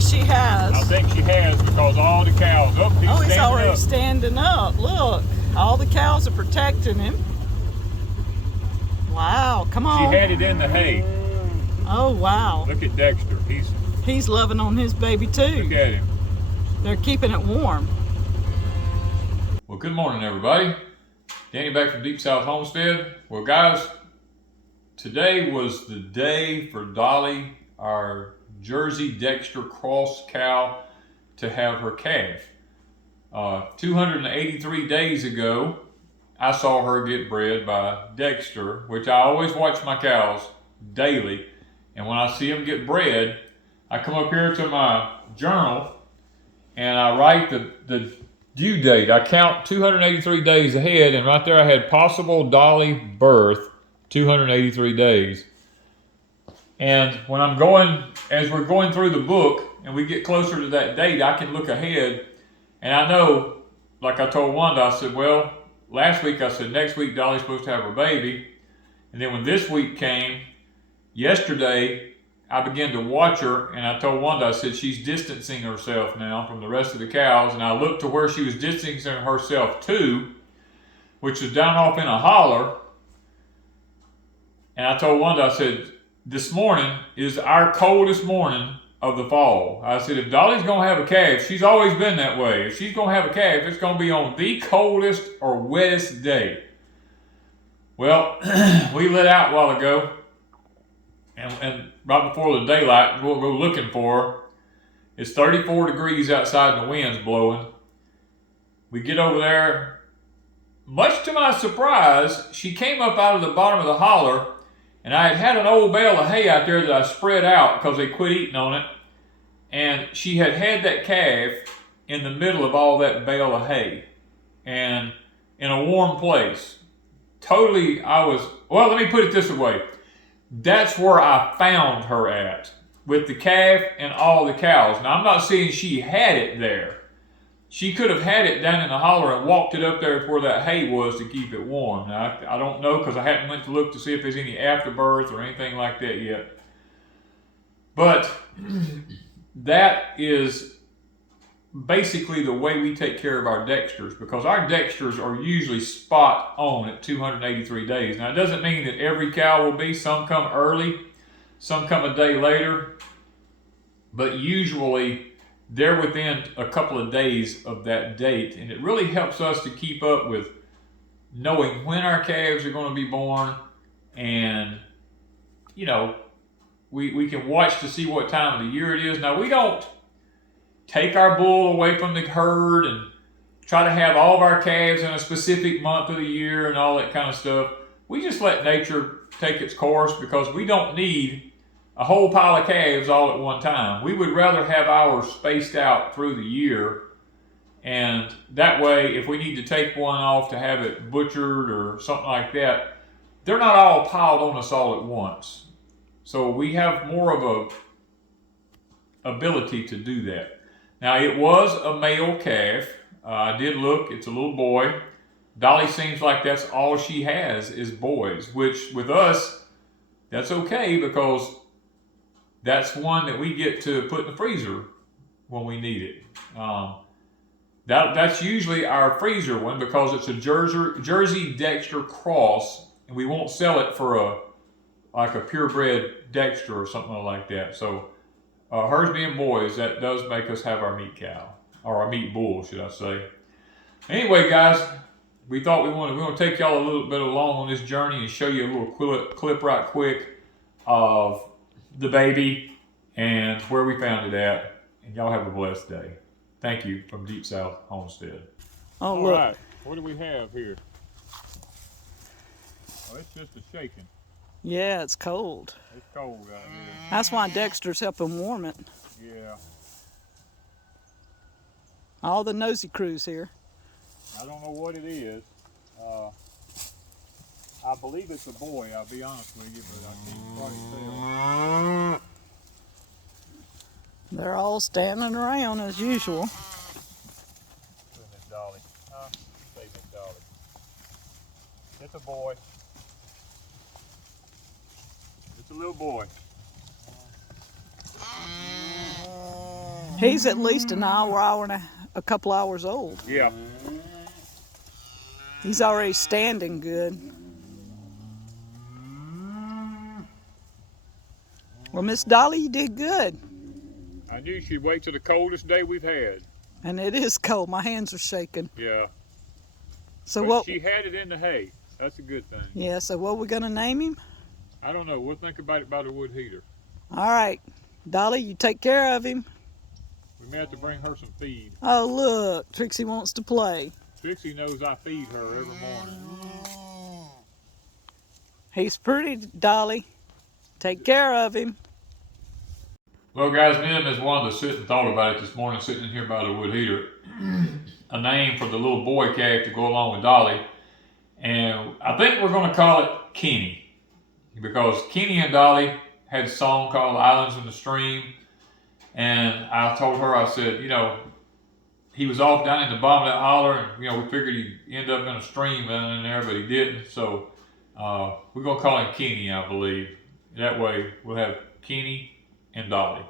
think she has. I think she has because all the cows. Oh, He's already standing up. Look, all the cows are protecting him. Wow, come on. She had it in the hay. Oh, wow. Look at Dexter. He's loving on his baby too. Look at him. They're keeping it warm. Well, good morning, everybody. Danny back from Deep South Homestead. Well, guys, today was the day for Dolly, our Jersey Dexter cross cow, to have her calf. 283 days ago, I saw her get bred by Dexter, which I always watch my cows daily. And when I see them get bred, I come up here to my journal and I write the due date. I count 283 days ahead, and right there I had possible Dolly birth, 283 days. And when as we're going through the book and we get closer to that date, I can look ahead and I know, like I told Wanda, I said, well, last week I said next week Dolly's supposed to have her baby. And then when this week came, yesterday, I began to watch her and I told Wanda, I said, she's distancing herself now from the rest of the cows. And I looked to where she was distancing herself to, which is down off in a holler. And I told Wanda, I said, this morning is our coldest morning of the fall. I said, if Dolly's going to have a calf, she's always been that way. If she's going to have a calf, it's going to be on the coldest or wettest day. Well, we lit out a while ago. And right before the daylight, we'll go looking for her. It's 34 degrees outside and the wind's blowing. We get over there. Much to my surprise, she came up out of the bottom of the holler, and I had an old bale of hay out there that I spread out because they quit eating on it. And she had that calf in the middle of all that bale of hay and in a warm place. Totally, well, let me put it this way. That's where I found her at, with the calf and all the cows. Now, I'm not saying she had it there. She could have had it down in the holler and walked it up there to where that hay was to keep it warm. Now, I don't know because I hadn't went to look to see if there's any afterbirth or anything like that yet. But that is basically the way we take care of our Dexters, because our Dexters are usually spot on at 283 days. Now, it doesn't mean that every cow will be. Some come early, some come a day later, but usually they're within a couple of days of that date, and it really helps us to keep up with knowing when our calves are going to be born, and you know, we can watch to see what time of the year it is. Now, we don't take our bull away from the herd and try to have all of our calves in a specific month of the year and all that kind of stuff. We just let nature take its course because we don't need a whole pile of calves all at one time. We would rather have ours spaced out through the year, and that way if we need to take one off to have it butchered or something like that, they're not all piled on us all at once. So we have more of a ability to do that. Now, it was a male calf. I did look. It's a little boy. Dolly seems like that's all she has is boys, which with us, that's okay because that's one that we get to put in the freezer when we need it. That's usually our freezer one because it's a Jersey Dexter cross, and we won't sell it for like a purebred Dexter or something like that. So hers being boys, that does make us have our meat cow, or our meat bull, should I say. Anyway, guys, we thought we're going to take y'all a little bit along on this journey and show you a little clip right quick of the baby and where we found it at. And y'all have a blessed day. Thank you from Deep South Homestead. Oh, all look. right, what do we have here? Oh, it's just a shaking. Yeah, it's cold. It's cold out here. That's why Dexter's helping warm it. Yeah. All the nosy crews here. I don't know what it is. I believe it's a boy, I'll be honest with you, but I can't quite tell. They're all standing around as usual. Miss Dolly. Say Miss Dolly. It's a boy. It's a little boy. He's at least an hour and a couple hours old. Yeah. He's already standing good. Well, Miss Dolly, you did good. I knew she'd wait till the coldest day we've had. And it is cold. My hands are shaking. Yeah. So But what? she had it in the hay. That's a good thing. Yeah. So what we gonna name him? I don't know. We'll think about it by the wood heater. All right, Dolly, you take care of him. We may have to bring her some feed. Oh look, Trixie wants to play. Trixie knows I feed her every morning. He's pretty, Dolly. Take care of him. Well, guys, me and Miss Wanda sit and thought about it this morning, sitting in here by the wood heater. A name for the little boy calf to go along with Dolly. And I think we're going to call it Kenny. Because Kenny and Dolly had a song called Islands in the Stream. And I told her, I said, you know, he was off down in the bottom of that holler. And, you know, we figured he'd end up in a stream down in there, but he didn't. So we're going to call him Kenny, I believe. That way we'll have Kenny and Dolly.